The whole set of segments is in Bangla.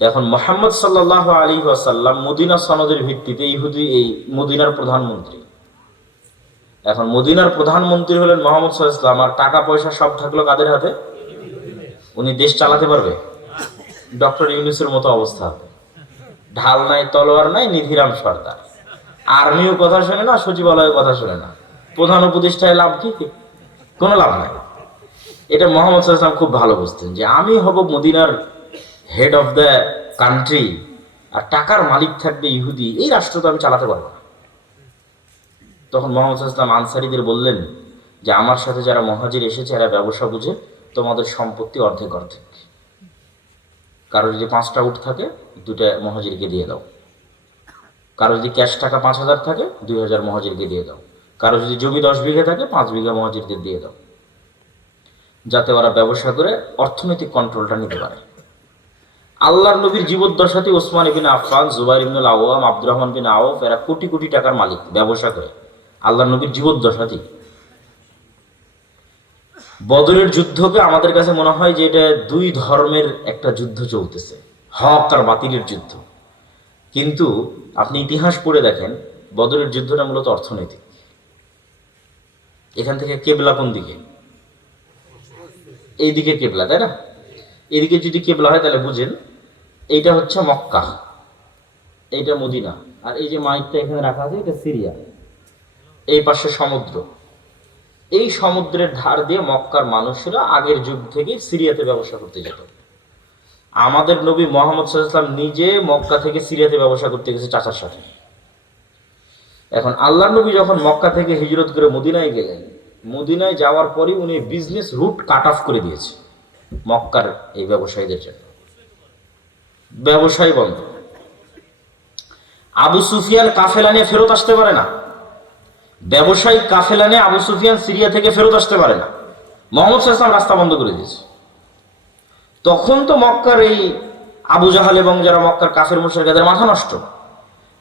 এখন মুহাম্মদ সাল্লাল্লাহু আলাইহি ওয়াসাল্লাম মদিনা সনদের ভিত্তিতে ইহুদি এই মদিনার প্রধানমন্ত্রী। এখন মদিনার প্রধানমন্ত্রী হলেন মুহাম্মদ সাল্লাল্লাহু আলাইহি ওয়াসাল্লাম, আর টাকা পয়সা সব থাকলো কাদের হাতে? উনি দেশ চালাতে পারবে? ডক্টর ইউনূসের মতো অবস্থা হবে। ঢাল নাই, তলোয়ার নাই, নিধিরাম সর্দার। আর্মিও কথা শোনে না, সচিবালয়ের কথা শোনে না, প্রধান উপদেষ্টায় লাভ কি? কোনো লাভ নাই। এটা মুহাম্মদ সাল্লাল্লাহু আলাইহি ওয়াসাল্লাম খুব ভালো বুঝতেন যে আমি হব মদিনার হেড অফ দ্য কান্ট্রি, আর টাকার মালিক থাকবে ইহুদি, এই রাষ্ট্র তো আমি চালাতে পারবো না। তখন মুহাম্মদ সাল্লাল্লাহু আলাইহি ওয়াসাল্লাম আনসারীদের বললেন যে আমার সাথে যারা মুহাজির এসেছে এরা ব্যবসা বুঝে, তোমাদের সম্পত্তি অর্ধেক অর্ধেক। কারো যদি 5টা উট থাকে 2টা মুহাজিরকে দিয়ে দাও, কারো যদি ক্যাশ টাকা 5,000 থাকে 2,000 মুহাজিরকে দিয়ে দাও, কারো যদি জমি 10 বিঘা থাকে 5 বিঘা মুহাজিরদের দিয়ে দাও, যাতে ওরা ব্যবসা করে অর্থনৈতিক কন্ট্রোলটা নিতে পারে। আল্লাহর নবীর জীবদ্দশাতে ওসমান ইবনে আফফান, জুবাইর ইবনুল আওয়াম, আব্দুর রহমান বিন আওফ এরা কোটি কোটি টাকার মালিক ব্যবসা করে আল্লাহর নবীর জীবদ্দশাতে। বদরের যুদ্ধকে আমাদের কাছে মনে হয় যে এটা দুই ধর্মের একটা যুদ্ধ চলতেছে, হক আর বাতিলের যুদ্ধ। কিন্তু আপনি ইতিহাস পড়ে দেখেন বদরের যুদ্ধটা মূলত অর্থনৈতিক। এখান থেকে কেবলা কোন দিকে? এইদিকে কেবলা, তাই না? এদিকে যদি কেবলা হয় তাহলে বুঝেন এইটা হচ্ছে মক্কা, এইটা মদিনা, আর এই যে মাইকটা এখানে রাখা আছে এটা সিরিয়া। এই পাশে সমুদ্র, এই সমুদ্রের ধার দিয়ে মক্কার মানুষেরা আগের যুগ থেকে সিরিয়াতে ব্যবসা করতে যেত। আমাদের নবী মুহাম্মদ সাল্লাল্লাহু আলাইহি ওয়াসাল্লাম নিজে মক্কা থেকে সিরিয়াতে ব্যবসা করতে গেছে চাচার সাথে। এখন আল্লাহর নবী যখন মক্কা থেকে হিজরত করে মদিনায় গেলেন, মদিনায় যাওয়ার পরই উনি বিজনেস রুট কাট অফ করে দিয়েছে মক্কার এই ব্যবসায়ীদের জন্য। ব্যবসায় বন্ধ। আবু সুফিয়ান কাফেলা নিয়ে ফেরত আসতে পারে না, ব্যবসায়িক কাফেলা নিয়ে আবু সুফিয়ান সিরিয়া থেকে ফেরত আসতে পারে না। মুহাম্মদ সাল্লাল্লাহু আলাইহি ওয়াসাল্লাম রাস্তা বন্ধ করে দিয়েছে। তখন তো মক্কার এই আবু জাহাল এবং যারা মক্কার কাফের মুশরিক এদের মাথা নষ্ট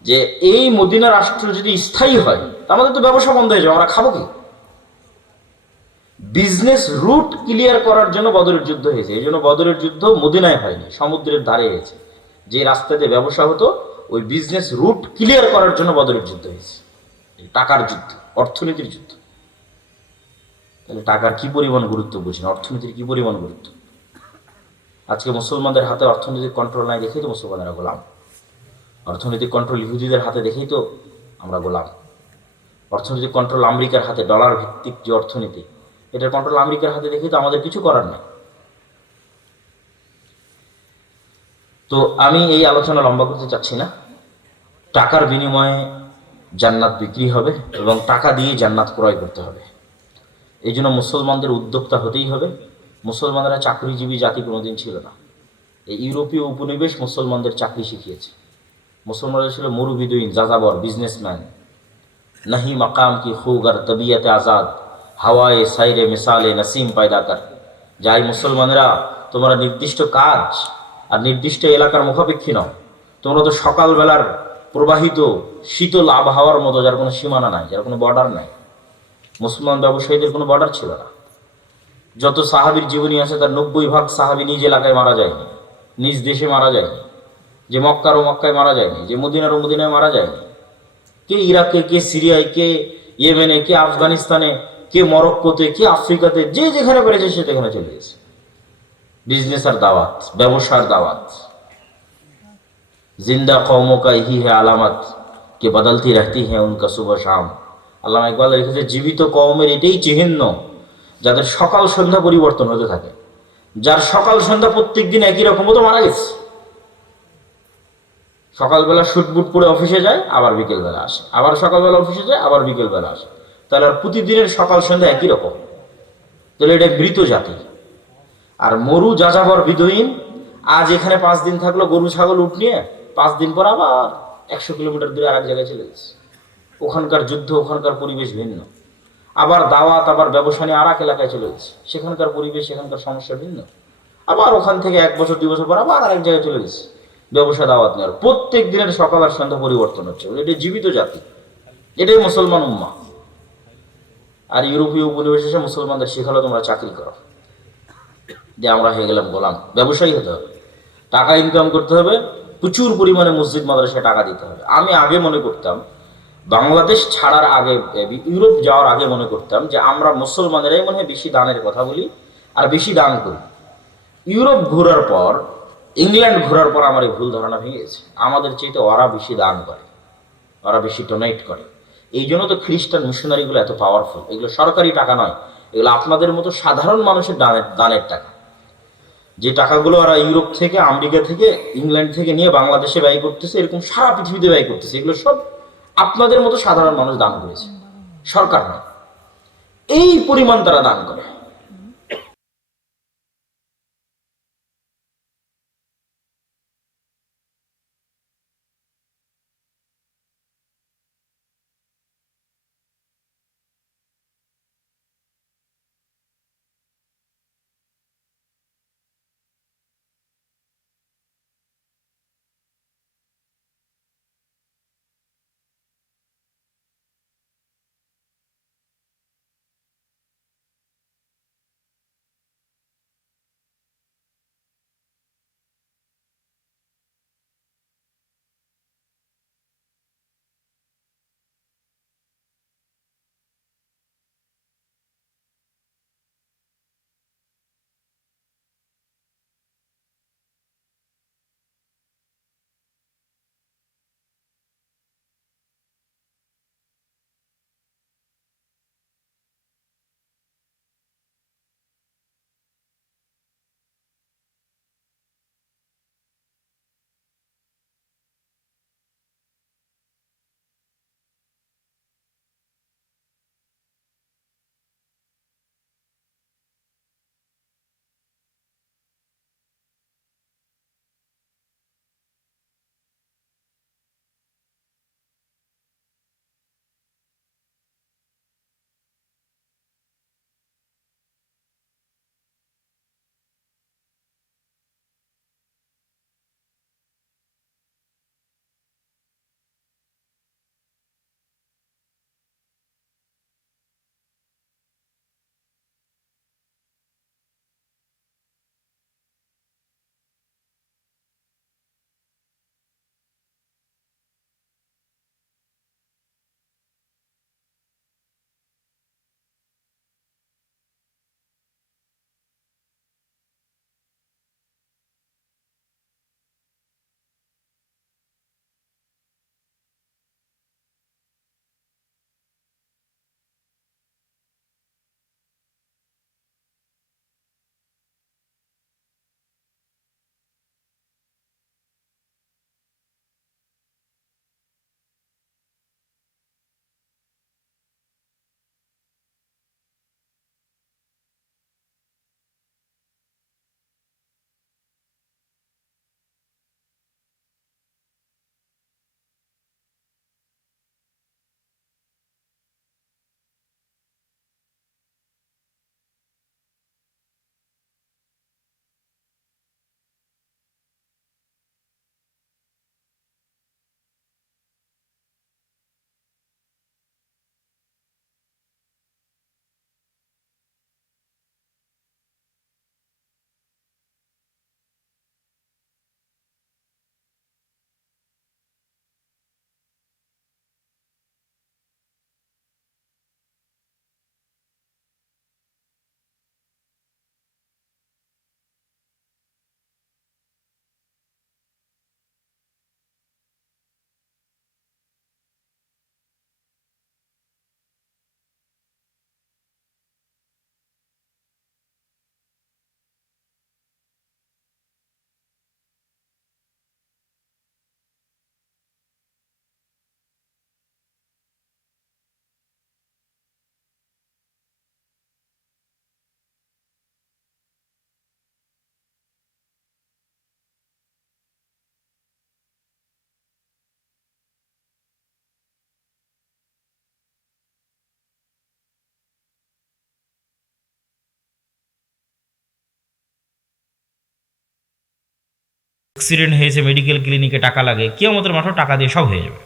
যে এই মদিনা রাষ্ট্র যদি স্থায়ী হয় আমাদের তো ব্যবসা বন্ধ হয়ে যাবে, আমরা খাবো কি? বিজনেস রুট ক্লিয়ার করার জন্য বদরের যুদ্ধ হয়েছে। এই জন্য বদরের যুদ্ধ মদিনায় হয়নি, সমুদ্রের ধারে হয়েছে। যে রাস্তাতে ব্যবসা হতো ওই বিজনেস রুট ক্লিয়ার করার জন্য বদরের যুদ্ধ হয়েছে। টাকার যুদ্ধ, অর্থনীতির যুদ্ধ। তাহলে টাকার কি পরিমাণ গুরুত্ব বুঝেন, অর্থনীতির কি পরিমাণ গুরুত্ব। আজকে মুসলমানদের হাতে অর্থনৈতিক কন্ট্রোল নাই দেখেই তো মুসলমানেরা গোলাম। অর্থনৈতিক কন্ট্রোল ইহুদিদের হাতে দেখেই তো আমরা গোলাম। অর্থনৈতিক কন্ট্রোল আমেরিকার হাতে, ডলার ভিত্তিক যে অর্থনীতি, এটার কন্ট্রোল আমেরিকার হাতে দেখেই তো আমাদের কিছু করার নেই। তো আমি এই আলোচনা লম্বা করতে চাচ্ছি না। টাকার বিনিময়ে জান্নাত বিক্রি হবে এবং টাকা দিয়ে জান্নাত ক্রয় করতে হবে। এই জন্য মুসলমানদের উদ্যোক্তা হতেই হবে। মুসলমানরা চাকরিজীবী জাতি কোনোদিন ছিল না। এই ইউরোপীয় উপনিবেশ মুসলমানদের চাকরি শিখিয়েছে। মুসলমানরা ছিল মরুবিদুইন, যাযাবর, বিজনেসম্যান। নাহি মাকাম কি খুগার তবিয়তে আজাদ, হাওয়ায়ে সাইরে মিসালে নসিম পায়দা কর। যাই মুসলমানেরা, তোমরা নির্দিষ্ট কাজ আর নির্দিষ্ট এলাকার মুখাপেক্ষী নও। তোমরা তো সকালবেলার প্রবাহিত শীতল আবহাওয়ার মতো, যার কোনো সীমানা নাই, যার কোনো বর্ডার নাই। মুসলমান ব্যবসায়ীদের কোনো বর্ডার ছিল না। যত সাহাবীর জীবনী আছে তার 90% সাহাবী নিজ এলাকায় মারা যায়নি, নিজ দেশে মারা যায়নি। যে মক্কার ও মক্কায় মারা যায়নি, যে মদিনার ও মদিনায় মারা যায়নি। কে ইরাকে, কে সিরিয়ায়, কে ইয়েমেনে, কে আফগানিস্তানে, কে মরক্কোতে, কে আফ্রিকাতে, যে যেখানে পেরেছে সে সেখানে চলে গেছে। বিজনেস আর দাওয়াত, ব্যবসার দাওয়াত। জিন্দা কওমোं का यही है আলামত কে বদলতি रहती है उनका सुबह शाम। আল্লামা ইকবাল লিখেছে জীবিত কওমের এটাই চিহ্ন যাদের সকাল সন্ধ্যা পরিবর্তন হতে থাকে। যার সকাল সন্ধ্যা প্রত্যেক দিন একই রকম, তো মারা গেছে। সকালবেলা শুটবুট পরে অফিসে যায়, আবার বিকেলবেলা আসে, আবার সকালবেলা অফিসে যায়, আবার বিকেলবেলা আসে। তাহলে আর প্রতিদিনের সকাল সন্ধ্যা একই রকম, তাহলে এটা মৃত জাতি। আর মরু যাযাবর বিদুইন, আজ এখানে 5 দিন থাকলো গরু ছাগল উঠ নিয়ে, 5 দিন পর আবার 100 কিলোমিটার দূরে আরেক জায়গায় চলে গেছে। ওখানকার যুদ্ধ, ওখানকার পরিবেশ ভিন্ন। আবার দাওয়াত, আবার ব্যবসা নিয়ে আর এক এলাকায় চলে গেছে, সেখানকার পরিবেশ, সেখানকার সমস্যা ভিন্ন। আবার ওখান থেকে 1 বছর 2 বছর পর আবার আরেক জায়গায় চলে গেছে ব্যবসা দাওয়াত নেওয়ার। প্রত্যেক দিনের সকাল আর সন্ধ্যা পরিবর্তন হচ্ছে। এটা জীবিত জাতি, এটাই মুসলমান উম্মাহ। আর ইউরোপীয় উপনিবেশ এসে মুসলমানদের শেখালো তোমরা চাকরি করো, যে আমরা হয়ে গেলাম গোলাম। ব্যবসায়ী হতে হবে। টাকা ইনকাম করতে হবে, প্রচুর পরিমাণে মসজিদ মাদ্রাসায় টাকা দিতে হবে। আমি আগে মনে করতাম, বাংলাদেশ ছাড়ার আগে, ইউরোপ যাওয়ার আগে মনে করতাম যে আমরা মুসলমানেরাই মনে হয় বেশি দানের কথা বলি আর বেশি দান করি। ইউরোপ ঘোরার পর, ইংল্যান্ড ঘোরার পর আমার এই ভুল ধারণা ভেঙে গেছে। আমাদের চাইতে ওরা বেশি দান করে, ওরা বেশি ডোনেট করে। এই জন্য তো খ্রিস্টান মিশনারিগুলো এত পাওয়ারফুল। এগুলো সরকারি টাকা নয়, এগুলো আপনাদের মতো সাধারণ মানুষের দানের টাকা। যে টাকাগুলো ওরা ইউরোপ থেকে, আমেরিকা থেকে, ইংল্যান্ড থেকে নিয়ে বাংলাদেশে ব্যয় করতেছে, এরকম সারা পৃথিবীতে ব্যয় করতেছে। এগুলো সব আপনাদের মতো সাধারণ মানুষ দান করেছে, সরকার নয়। এই পরিমাণ তারা দান করে। অ্যাক্সিডেন্ট হয়েছে, মেডিকেল ক্লিনিকে টাকা লাগে, কিয়ামতের মাঠেও টাকা দিয়ে সব হয়ে যাবে।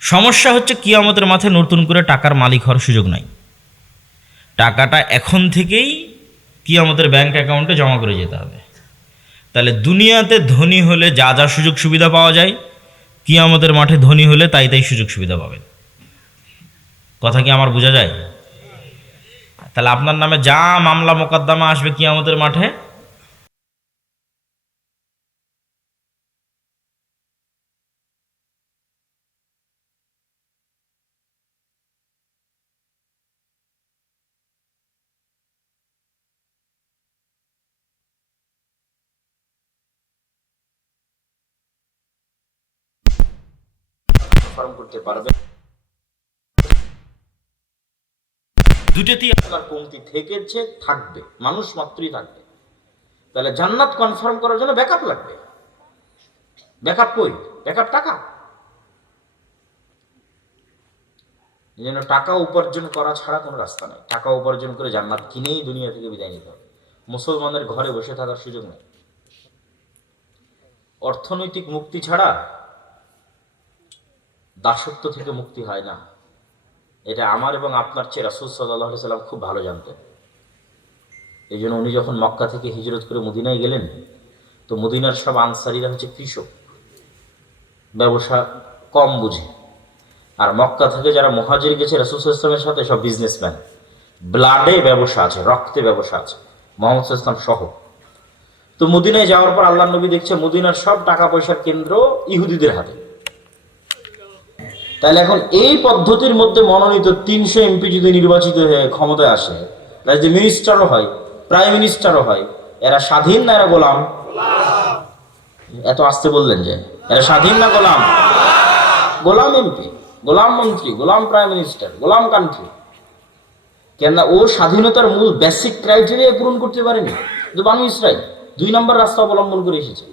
সমস্যা হচ্ছে কিয়ামতের মাঠে নতুন করে টাকার মালিক হওয়ার সুযোগ নাই। টাকাটা এখন থেকেই কিয়ামতের ব্যাংক অ্যাকাউন্টে জমা করে যেতে হবে। তাহলে দুনিয়াতে ধনী হলে যা যা সুযোগ সুবিধা পাওয়া যায়, কিয়ামতের মাঠে ধনী হলে তাই তাই সুযোগ সুবিধা পাবেন। কথা কি আমার বোঝা যায়? তাহলে আপনার নামে যা মামলা মোকদ্দমা আসবে কিয়ামতের মাঠে, কনফার্ম করতে পারবে, দুটোতেই আপনার কমতি থেকেছে, থাকবে, মানুষ মাত্রই থাকবে। তাহলে জান্নাত কনফার্ম করার জন্য ব্যাকআপ লাগবে। ব্যাকআপ কই? ব্যাকআপ টাকা। এই জন্য টাকা উপার্জন করা ছাড়া কোনো রাস্তা নেই। টাকা উপার্জন করে জান্নাত কিনেই দুনিয়া থেকে বিদায় নিতে হবে। মুসলমানের ঘরে বসে থাকার সুযোগ নেই। অর্থনৈতিক মুক্তি ছাড়া দাসত্ব থেকে মুক্তি হয় না। এটা আমার এবং আপনার চেয়ে রাসূল সাল্লাল্লাহু আলাইহি সাল্লাম খুব ভালো জানতেন। এই জন্য উনি যখন মক্কা থেকে হিজরত করে মদিনায় গেলেন, তো মদিনার সব আনসারীরা হচ্ছে কৃষক, ব্যবসা কম বুঝে। আর মক্কা থেকে যারা মুহাজির গেছে রাসূল সাল্লাল্লাহু আলাইহি ওয়াসাল্লামের সাথে, সব বিজনেসম্যান, ব্লাডে ব্যবসা আছে, রক্তে ব্যবসা আছে, মুহাম্মদ সাল্লাল্লাহু আলাইহি ওয়াসাল্লাম সহ। তো মদিনায় যাওয়ার পর আল্লাহর নবী দেখছে মদিনার সব টাকা পয়সার কেন্দ্র ইহুদিদের হাতে। তাহলে এখন এই পদ্ধতির মধ্যে মনোনীত 300 এমপি যদি নির্বাচিত হয়ে ক্ষমতায় আসে, যদি মিনিস্টারও হয়, প্রাইম মিনিস্টারও হয়, এরা স্বাধীন না এরা গোলাম? এত আসতে বললেন যে এরা স্বাধীন না গোলাম? গোলাম এমপি, গোলাম মন্ত্রী, গোলাম প্রাইম মিনিস্টার, গোলাম কান্ট্রি। কেননা ও স্বাধীনতার মূল বেসিক ক্রাইটেরিয়া পূরণ করতে পারেনি। তো বানু ইসরাইল 2 নম্বর রাস্তা অবলম্বন করে এসেছে।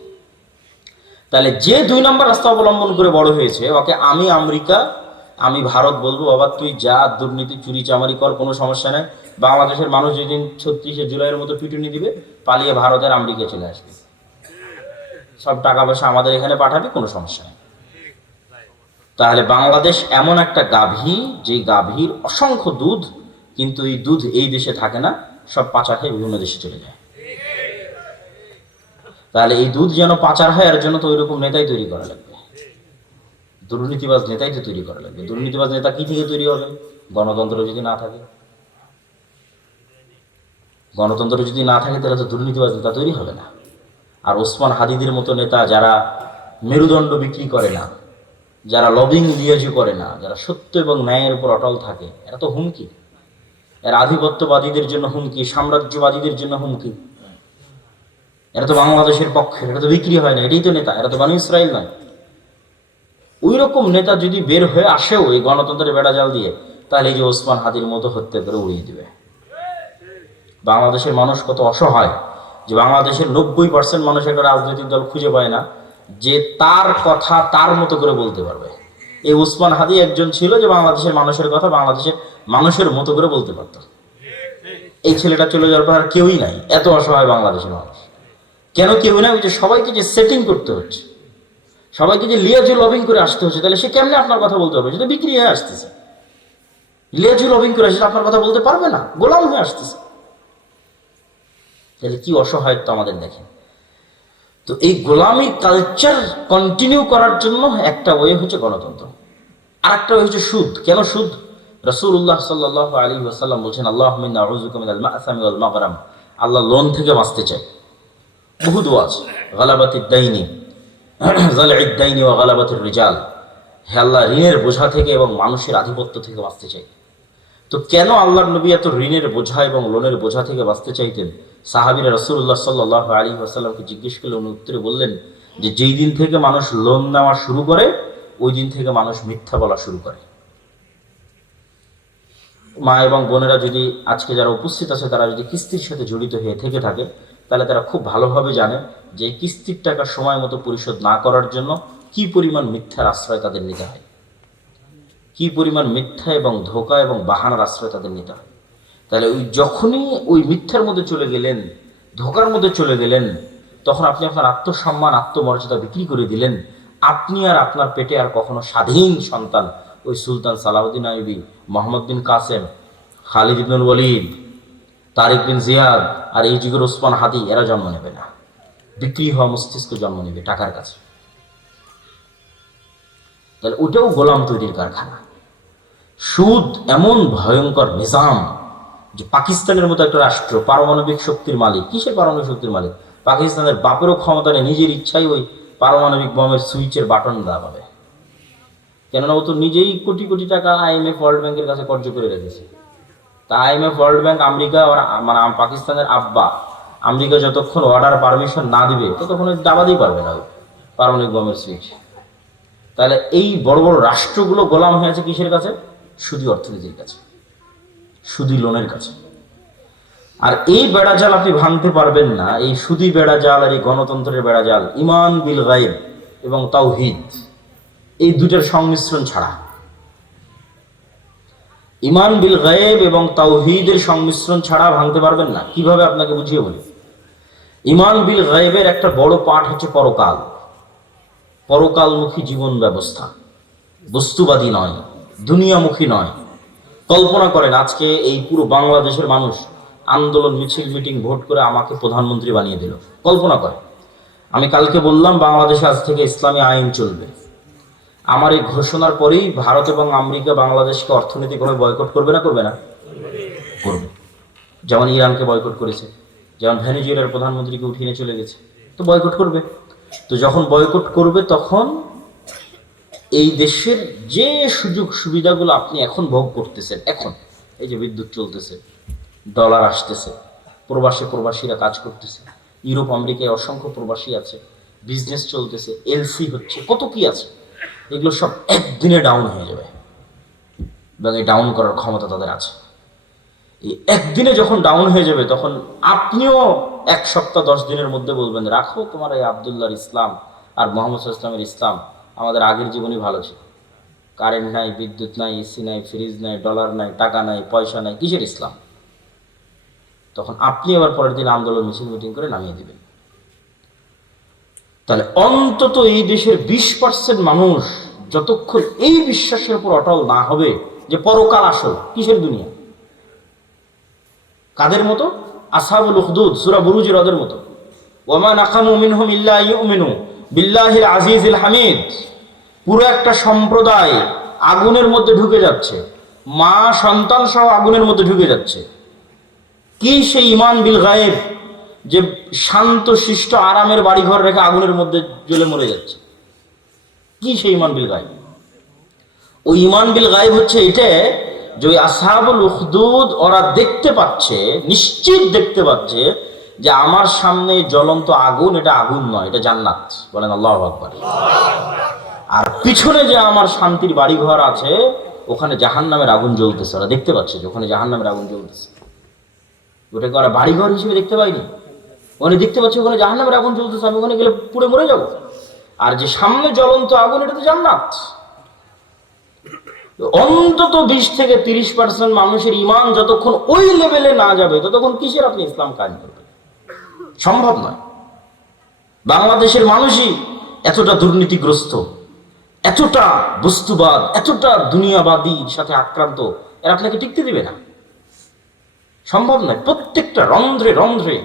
তাহলে যে 2 নম্বর রাস্তা অবলম্বন করে বড় হয়েছে, ওকে আমি আমেরিকা, আমি ভারত বলবো, বাবা তুই যা দুর্নীতি চুরি চামারি কর, কোনো সমস্যা নেই। বাংলাদেশের মানুষ যেদিন 36শে জুলাইয়ের মতো পিটুনি দিবে, পালিয়ে ভারতের আমেরিকা চলে আসবে, সব টাকা পয়সা আমাদের এখানে পাঠাবে, কোনো সমস্যা নেই। তাহলে বাংলাদেশ এমন একটা গাভী, যে গাভীর অসংখ্য দুধ, কিন্তু এই দুধ এই দেশে থাকে না, সব পাচার হয়ে বিভিন্ন দেশে চলে যায়। তাহলে এই দুধ যেন পাচার হয়, এর জন্য তো ওই রকম নেতাই তৈরি করা লাগবে, দুর্নীতিবাজ নেতাই তো তৈরি করা লাগবে। দুর্নীতিবাজ নেতা কি থেকে তৈরি হবে? গণতন্ত্র যদি না থাকে। গণতন্ত্র যদি না থাকে তাহলে তো দুর্নীতিবাজ নেতা তৈরি হবে না। আর ওসমান হাদিদের মতো নেতা, যারা মেরুদণ্ড বিক্রি করে না, যারা লবিং লিয়াজু করে না, যারা সত্য এবং ন্যায়ের উপর অটল থাকে, এরা তো হুমকি। এরা আধিপত্যবাদীদের জন্য হুমকি, সাম্রাজ্যবাদীদের জন্য হুমকি। এরা তো বাংলাদেশের পক্ষে, এটা তো বিক্রি হয় না, এটাই তো নেতা, এরা তো বানু ইসরাইল নয়। ওই রকম নেতা যদি বের হয়ে আসেও এই গণতন্ত্রের বেড়া জাল দিয়ে, তাহলে এই যে ওসমান হাদির মতো হত্যা করে উড়িয়ে দিবে। বাংলাদেশের মানুষ কত অসহায়, যে বাংলাদেশের 90% মানুষ একটা রাজনৈতিক দল খুঁজে পায় না যে তার কথা তার মতো করে বলতে পারবে। এই ওসমান হাদি একজন ছিল যে বাংলাদেশের মানুষের কথা বাংলাদেশের মানুষের মতো করে বলতে পারত। এই ছেলেটা চলে যাওয়ার পর আর কেউই নাই, এত অসহায় বাংলাদেশের মানুষ। কেন কেউ নাই? ওই যে সবাইকে যে সেটিং করতে হচ্ছে, সবাইকে যে লিয়াজু লবিং করে আসতে হচ্ছে, তাহলে সে কেমনে আপনার কথা বলতে পারবে? সেটা বিক্রি হয়ে আসতেছে। লিয়াজু লবিং করে আসলে আপনার কথা বলতে পারবে না, গোলাম হয়ে আসতেছে। তাহলে কি অসহায়ত্ব আমাদের দেখেন। তো এই গোলামির কালচার কন্টিনিউ করার জন্য একটা ওয়ে হচ্ছে গণতন্ত্র, আর একটা ওয়ে হচ্ছে সুদ। কেন সুদ? রাসূলুল্লাহ সাল্লাল্লাহু আলাইহি ওয়াসাল্লাম বলছেন, আল্লাহুম্মা ইন্নী আউযুবিকা মিনাল মা'সামি ওয়াল মাগরাম। আল্লাহ লোন থেকে বাঁচতে চাই। বহু দোয়া আছে, গালাবাতিদ দাইনি, যালঈদ দাইনি ওয়া গালাবাতির রিজাল। হে আল্লাহ, ঋণের বোঝা থেকে এবং মানুষের আধিপত্য থেকে বাঁচতে চাই। তো কেন আল্লাহর নবী এত ঋণের বোঝা এবং লোনের বোঝা থেকে বাঁচতে চাইতেন? সাহাবীরা রাসূলুল্লাহ সাল্লাল্লাহু আলাইহি ওয়াসাল্লামকে জিজ্ঞেস করলে উনি উত্তরে বললেন যে যেই দিন থেকে মানুষ লোন নেওয়া শুরু করে, ওই দিন থেকে মানুষ মিথ্যা বলা শুরু করে। মা এবং বোনেরা যদি আজকে যারা উপস্থিত আছে, তারা যদি কিস্তির সাথে জড়িত হয়ে থেকে থাকে, তাহলে তারা খুব ভালোভাবে জানে যে কিস্তির টাকা সময় মতো পরিশোধ না করার জন্য কি পরিমাণ মিথ্যার আশ্রয় তাদের নিতে হয়, কি পরিমাণ মিথ্যা এবং ধোঁকা এবং বাহানার আশ্রয় তাদের নিতে হয়। তাহলে ওই যখনই ওই মিথ্যার মধ্যে চলে গেলেন, ধোঁকার মধ্যে চলে গেলেন, তখন আপনি আপনার আত্মসম্মান, আত্মমর্যাদা বিক্রি করে দিলেন। আপনি আর আপনার পেটে আর কখনো স্বাধীন সন্তান, ওই সুলতান সালাউদ্দিন আইয়ুবী, মোহাম্মদ বিন কাসেম, খালিদ ইবনুল ওয়ালিদ, তারিক বিন জিয়াদ আর এই যুগের ওসমান হাদি, এরা জন্ম নেবে না। বিক্রি হওয়া মস্তিষ্ক জন্ম নেবে টাকার কাছে। তাহলে ওটাও গোলাম তৈরির কারখানা। সুদ এমন ভয়ঙ্কর নিজাম যে পাকিস্তানের মতো একটা রাষ্ট্র পারমাণবিক শক্তির মালিক। কিসের পারমাণবিক শক্তির মালিক? পাকিস্তানের বাপেরও ক্ষমতা নেই, নিজের ইচ্ছাই ওই পারমাণবিক বোমের সুইচের বাটন দাবাবে। কেননা ও তো নিজেই কোটি কোটি টাকা IMF ওয়ার্ল্ড ব্যাংকের কাছে কর্জ করে রেখেছে। তা IMF ওয়ার্ল্ড ব্যাংক আমেরিকা মানে পাকিস্তানের আব্বা আমেরিকা যতক্ষণ অর্ডার পারমিশন না দিবে ততক্ষণ দাবাতেই পারবে না ওই পারমাণবিক বোমের সুইচ। তাহলে এই বড় বড় রাষ্ট্রগুলো গোলাম হয়ে আছে কিসের কাছে? সুদী অর্থনীতির কাছে, সুদী লোনের কাছে। আর এই বেড়াজাল আপনি ভাঙতে পারবেন না, এই সুদী বেড়াজাল আর এই গণতন্ত্রের বেড়াজাল, ইমান বিল গায়ব এবং তাওহীদ এই দুটার সংমিশ্রণ ছাড়া। ইমান বিল গায়ব এবং তাওহীদের সংমিশ্রণ ছাড়া ভাঙতে পারবেন না। কিভাবে আপনাকে বুঝিয়ে বলি। ইমান বিল গায়বের একটা বড় পাঠ হচ্ছে পরকাল, পরকালমুখী জীবন ব্যবস্থা, বস্তুবাদী নয়, দুনিয়ামুখী নয়। কল্পনা করেন আজকে এই পুরো বাংলাদেশের মানুষ আন্দোলন, মিছিল, মিটিং, ভোট করে আমাকে প্রধানমন্ত্রী বানিয়ে দিল। কল্পনা করেন আমি কালকে বললাম বাংলাদেশে আজ থেকে ইসলামী আইন চলবে। আমার এই ঘোষণার পরেই ভারত এবং আমেরিকা বাংলাদেশকে অর্থনৈতিকভাবে বয়কট করবে না? করবে না? করবে। যেমন ইরানকে বয়কট করেছে, যেমন ভেনেজুয়েলার প্রধানমন্ত্রীকে উঠিয়ে নিয়ে চলে গেছে, তো বয়কট করবে। তো যখন বয়কট করবে তখন এই দেশের যে সুযোগ সুবিধাগুলো আপনি এখন ভোগ করতেছেন, এখন এই যে বিদ্যুৎ চলতেছে, ডলার আসতেছে, প্রবাসীরা কাজ করতেছে, ইউরোপ আমেরিকায় অসংখ্য প্রবাসী আছে, বিজনেস চলতেছে, এলসি হচ্ছে, কত কি আছে, এগুলো সব একদিনে ডাউন হয়ে যাবে এবং এই ডাউন করার ক্ষমতা তাদের আছে। এই একদিনে যখন ডাউন হয়ে যাবে তখন আপনিও 1 সপ্তাহ 10 দিনের মধ্যে বলবেন রাখো তোমার এই আবদুল্লাহর ইসলাম আর মোহাম্মদ ইসলামের ইসলাম, আমাদের আগের জীবনই ভালো ছিল। কারেন্ট নাই, বিদ্যুৎ নাই, এসি নাই, ফ্রিজ নাই, ডলার নাই, টাকা নাই, পয়সা নাই, কিসের ইসলাম? তখন আপনি আবার পরের দিন আন্দোলন, মিছিল, মিটিং করে নামিয়ে দিবেন। তাহলে অন্তত এই দেশের 20% মানুষ যতক্ষণ এই বিশ্বাসের উপর অটল না হবে যে পরকাল আসল, কিসের দুনিয়া, কাদের মতো? আসহাবুল উখদুদ সূরা বুরুজের ওদের মতো। ওয়ামা নাকামু মিনহুম ইল্লা ইউমিনু বিল্লাহিল আজিজিল হামিদ। পুরো একটা সম্প্রদায় আগুনের মধ্যে ঢুকে যাচ্ছে, মা সন্তান সহ আগুনের মধ্যে ঢুকে যাচ্ছে। কি সেই ইমান বিল গায়েব যে শান্ত শিষ্ট আরামের বাড়িঘর রেখে আগুনের মধ্যে জ্বলে মরে যাচ্ছে? কি সেই ইমান বিল গায়েব? ওই ইমান বিল গায়েব হচ্ছে এটা যে ওই আসহাবুল উখদুদ ওরা দেখতে পাচ্ছে, নিশ্চিত দেখতে পাচ্ছে যে আমার সামনে জ্বলন্ত আগুন, এটা আগুন নয়, এটা জান্নাত। বলেন আল্লাহু আকবার। আর পিছনে যে আমার শান্তির বাড়িঘর আছে ওখানে জাহান্নামের আগুন জ্বলতেছে। ওরা দেখতে পাচ্ছে যে ওখানে জাহান্নামের আগুন জ্বলতেছে। ওটাকে ওরা বাড়িঘর হিসেবে দেখতে পাইনি, ওখানে দেখতে পাচ্ছে ওখানে জাহান্নামের আগুন জ্বলতেছে, আমি ওখানে গেলে পুড়ে মরে যাব। আর যে সামনে জ্বলন্ত আগুন, এটা তো জান্নাত। অন্তত 20 থেকে 30% মানুষের ইমান যতক্ষণ ওই লেভেলে না যাবে ততক্ষণ কিসের আপনি ইসলাম কায়েম করবেন? সম্ভব নয়। বাংলাদেশের মানুষই এতটা দুর্নীতিগ্রস্ত, এতটা বস্তুবাদ, এতটা দুনিয়াবাদীর সাথে আক্রান্ত, এরা আপনাকে টিকতে দিবে না। সম্ভব নয়। প্রত্যেকটা রন্ধ্রে রন্ধ্রে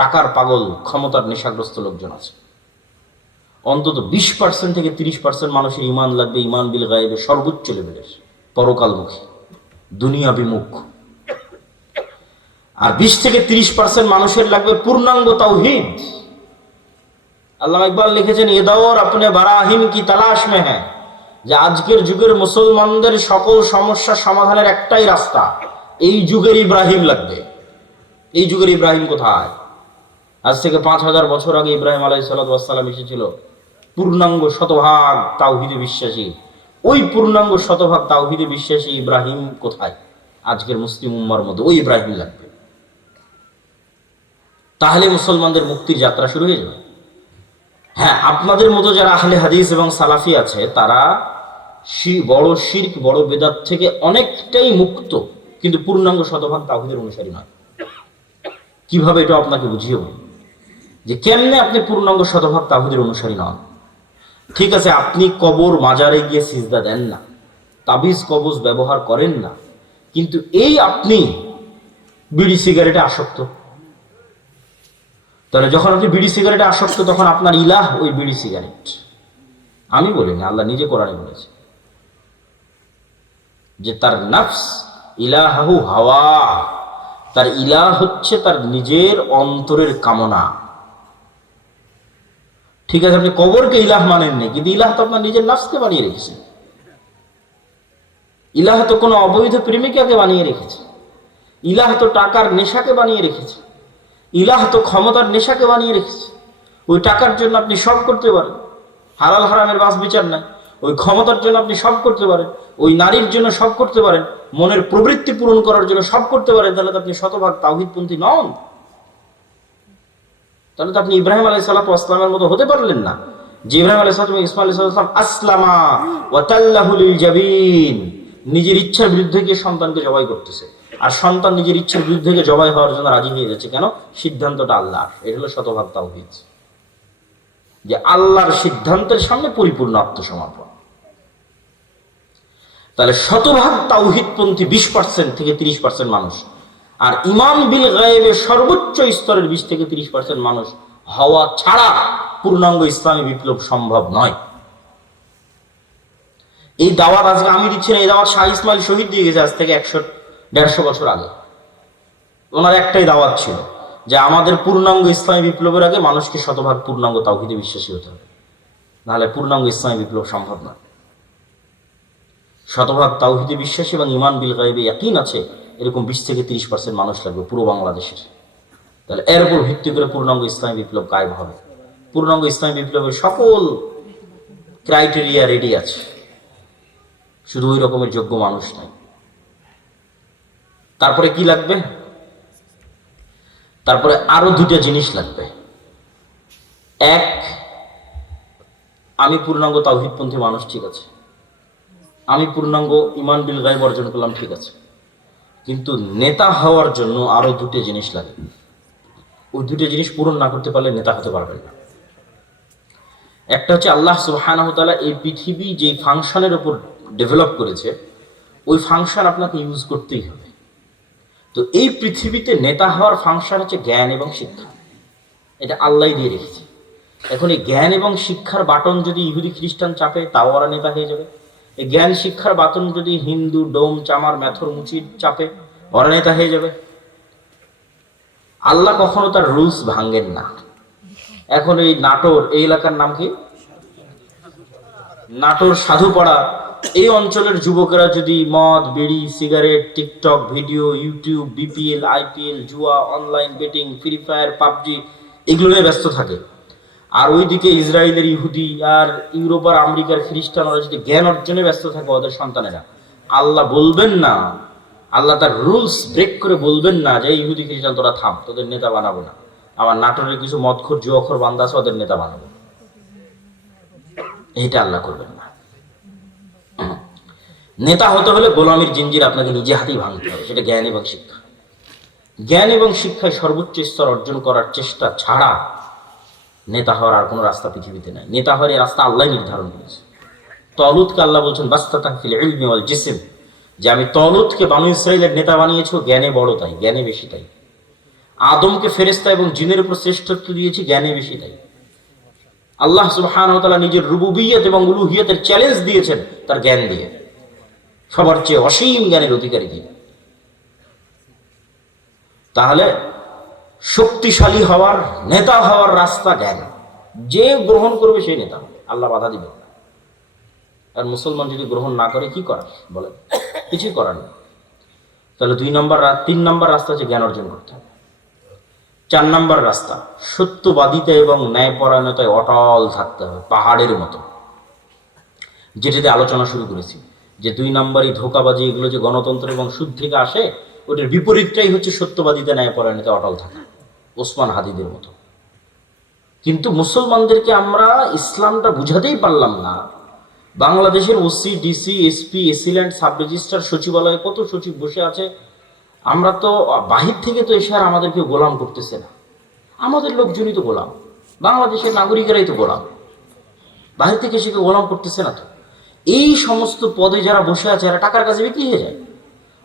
টাকার পাগল, ক্ষমতার নেশাগ্রস্ত লোকজন আছে। অন্তত 20% থেকে 30% মানুষের ইমান লাগবে ইমান বিল গায়েবে সর্বোচ্চ লেভেলের, পরকালমুখী, দুনিয়া বিমুখ। আর 20 থেকে 30% মানুষের লাগবে পূর্ণাঙ্গ তাওহীদ। আল্লামা ইকবাল লিখেছেন, এ দৌর আপনি বারাহিম কি তালাশ মে হ্যাঁ, যে আজকের যুগের মুসলমানদের সকল সমস্যা সমাধানের একটাই রাস্তা, এই যুগের ইব্রাহিম লাগবে। এই যুগের ইব্রাহিম কোথায়? আজ থেকে 5000 বছর আগে ইব্রাহিম আলাইহিস সালাম এসেছিল, পূর্ণাঙ্গ শতভাগ তাওহীদে বিশ্বাসী। ওই পূর্ণাঙ্গ শতভাগ তাওহীদে বিশ্বাসী ইব্রাহিম কোথায়? আজকের মুসলিম উম্মার মধ্যে ওই ইব্রাহিম লাগবে। তাহলে মুসলমানদের মুক্তির যাত্রা শুরু হয়ে যাবে। হ্যাঁ, আপনাদের মতো যারা আহলে হাদিস এবং সালাফি আছে তারা বড় শিরক, বড় বেদাত থেকে অনেকটাই মুক্ত, কিন্তু পূর্ণাঙ্গ শতভাগ তাওহীদের অনুসারী নয়। কিভাবে এটা আপনাকে বুঝিয়ে বলি যে কেমনে আপনি পূর্ণাঙ্গ শতভাগ তাওহীদের অনুসারী নন। ঠিক আছে, আপনি কবর মাজারে গিয়ে সিজদা দেন না, তাবিজ কবজ ব্যবহার করেন না, কিন্তু এই আপনি বিড়ি সিগারেটে আসক্ত, তাহলে যখন আপনি বিড়ি সিগারেটে আসক্ত, তখন আপনার ইলাহ ওই বিড়ি সিগারেট। আমি বলিনি, আল্লাহ নিজে কোরআনে বলেছে যে তার নফস ইলাহু হাওয়া, তার ইলাহ হচ্ছে তার নিজের অন্তরের কামনা। ঠিক আছে, আপনি কবরকে ইলাহ মানেননি, কিন্তু ইলাহ তো আপনার নিজের নফসকে বানিয়ে রেখেছে। ইলাহ তো কোনো অবৈধ প্রেমিকাকে বানিয়ে রেখেছে, ইলাহ তো টাকার নেশাকে বানিয়ে রেখেছে, ইলাহ তো ক্ষমতার নেশাকে বানিয়ে রেখেছে। ওই টাকার জন্য আপনি সব করতে পারেন, হালাল হারামের বাস বিচার নাই। ওই ক্ষমতার জন্য আপনি সব করতে পারেন, ওই নারীর জন্য সব করতে পারেন, মনের প্রবৃত্তি পূরণ করার জন্য সব করতে পারেন। তাহলে তো আপনি শতভাগ তাওহীদপন্থী নন। তাহলে তো আপনি ইব্রাহিম আলাইহিস সালাতু ওয়াস সালামের মতো হতে পারলেন না, যে ইব্রাহিম আলাইহিস সালাতু এবং ইসমাঈল আলাইহিস সালাম আসলামা ওয়া তাল্লাহু লিল জাবিন, নিজের ইচ্ছার বিরুদ্ধে গিয়ে সন্তানকে জবাই করতেছে, আর সন্তান নিজের ইচ্ছার বিরুদ্ধে গিয়ে জবাই হওয়ার জন্য রাজি হয়ে যাচ্ছে। কেন? সিদ্ধান্তটা আল্লাহর। এটা হলো শতভাগ তাওহীদ, যে আল্লাহর সিদ্ধান্তের সামনে পরিপূর্ণ আত্মসমর্পণ। তাহলে শতভাগ তাওহীদপন্থী 20% থেকে 30% মানুষ, আর ঈমান বিল গায়বের সর্বোচ্চ স্তরের 20 থেকে 30% মানুষ হওয়া ছাড়া পূর্ণাঙ্গ ইসলামী বিপ্লব সম্ভব নয়। এই দাওয়াত আজকে আমি দিচ্ছি না, এই দাওয়াত শাহ ইসমাইল শহীদ দিয়ে গেছে আজ থেকে 100-150 বছর আগে। ওনার একটাই দাওয়াত ছিল যে আমাদের পূর্ণাঙ্গ ইসলামী বিপ্লবের আগে মানুষকে শতভাগ পূর্ণাঙ্গ তাওহীদে বিশ্বাসী হতে হবে, নাহলে পূর্ণাঙ্গ ইসলামী বিপ্লব সম্ভব নয়। শতভাগ তাওহীদে বিশ্বাসী এবং ঈমান বিল গায়বে ইয়াকিন আছে এরকম 20 থেকে 30% মানুষ লাগবে পুরো বাংলাদেশের। তাহলে এর উপর ভিত্তি করে পূর্ণাঙ্গ ইসলামী বিপ্লব কায়েম হবে। পূর্ণাঙ্গ ইসলামী বিপ্লবের সকল ক্রাইটেরিয়া রেডি আছে, শুধু ওই রকমের যোগ্য মানুষ নাই। তারপরে কি লাগবে? তারপরে আরো দুইটা জিনিস লাগবে। এক, আমি পূর্ণাঙ্গ তাওহীদপন্থী মানুষ, ঠিক আছে, আমি পূর্ণাঙ্গ ঈমান বিল গায়ব অর্জন করলাম, ঠিক আছে, কিন্তু নেতা হওয়ার জন্য আরো দুটো জিনিস লাগে। ওই দুটো জিনিস পূরণ না করতে পারলে নেতা হতে পারবেন না। একটা হচ্ছে আল্লাহ সুবহানাহু ওয়া তাআলা এই পৃথিবী যে ফাংশনের উপর ডেভেলপ করেছে, ওই ফাংশন আপনাকে ইউজ করতেই হবে। তো এই পৃথিবীতে নেতা হওয়ার ফাংশন হচ্ছে জ্ঞান এবং শিক্ষা, এটা আল্লাহই দিয়ে রেখেছে। এখন এই জ্ঞান এবং শিক্ষার বাটন যদি ইহুদি খ্রিস্টান চাপে, তাও ওরা নেতা হয়ে যাবে। এই জ্ঞান শিক্ষার বাটন যদি হিন্দু ডোম চামার মেথর মুচির চাপে, ওরা নেতা হয়ে যাবে। আল্লাহ কখনো তার রুলস ভাঙেন না। এখন এই নাটোর, এই এলাকার নাম কি? নাটোর সাধুপাড়া, এই অঞ্চলের যুবকেরা যদি মদ, bidi, cigarette, TikTok video, YouTube, BPL, IPL, জুয়া, online betting, Free Fire, PUBG এগুলো নিয়ে ব্যস্ত থাকে, আর ওইদিকে ইসরায়েলের ইহুদি আর ইউরোপ আর আমেরিকার খ্রিস্টানরা যদি জ্ঞান অর্জনে ব্যস্ত থাকে ওদের সন্তানেরা, আল্লাহ বলবেন না, আল্লাহ তার রুলস ব্রেক করে বলবেন না যে ইহুদি খ্রিস্টান তোরা থাম, তোদের নেতা বানাবো না। আমার নাটোরের কিছু মদখোর জুয়াখোর বান্দা আছে, ওদের নেতা বানাবো। এটা আল্লাহ করবেন না। নেতা হতে হলে গোলামীর জিঞ্জির আপনাকে নিজে হাতেই ভাঙতে হবে, সেটা জ্ঞান এবং শিক্ষা। জ্ঞান এবং শিক্ষায় সর্বোচ্চ স্তর অর্জন করার চেষ্টা ছাড়া নেতা হওয়ার আর কোনো রাস্তা পৃথিবীতে নাই। নেতা হওয়ার এই রাস্তা আল্লাহ নির্ধারণ করেছে। তলুতকে আল্লাহ বলছেন বাস্তাতান ফিল ইলমি ওয়াল জিসম, যে আমি তলুতকে বানু ইসরাইলের নেতা বানিয়েছি, জ্ঞানে বড় তাই, জ্ঞানে বেশি তাই। আদমকে ফেরেশতা এবং জিনের উপর শ্রেষ্ঠত্ব দিয়েছি, জ্ঞানে বেশি তাই। আল্লাহ সুবহানাহু ওয়া তাআলা নিজের রুবুবিয়্যত এবং উলুহিয়্যতের চ্যালেঞ্জ দিয়েছেন তার জ্ঞান দিয়ে, সবার চেয়ে অসীম জ্ঞানের অধিকারী তিনি। তাহলে শক্তিশালী হওয়ার, নেতা হওয়ার রাস্তা জ্ঞান, যে গ্রহণ করবে সেই নেতা হবে, আল্লাহ বাধা দিবেন না। আর মুসলমান যদি গ্রহণ না করে কি করার বলেন? কিছুই করার নেই। তাহলে 3 নম্বর রাস্তা হচ্ছে জ্ঞান অর্জন করতে হবে। 4 নম্বর রাস্তা সত্যবাদিতা এবং ন্যায়পরায়ণতায় অটল থাকতে হবে, পাহাড়ের মতো। যেটাতে আলোচনা শুরু করেছি যে 2 নম্বরই ধোঁকাবাজি, এগুলো যে গণতন্ত্র এবং সুদ থেকে আসে, ওটার বিপরীতটাই হচ্ছে সত্যবাদিতা ন্যায়পরায়ণতায় অটল থাকা, ওসমান হাদিদের মতো। কিন্তু মুসলমানদেরকে আমরা ইসলামটা বুঝাতেই পারলাম না। বাংলাদেশের OC, DC, SP, AC land, sub registrar, সচিবালয়ে কত সচিব বসে আছে, আমরা তো বাহির থেকে তো এসে আর আমাদেরকে গোলাম করতেছে না, আমাদের লোকজনই তো গোলাম, বাংলাদেশের নাগরিকেরাই তো গোলাম, বাহির থেকে এসে গোলাম করতেছে না তো। এই সমস্ত পদে যারা বসে আছে এরা টাকার কাছে বিক্রি হয়ে যায়।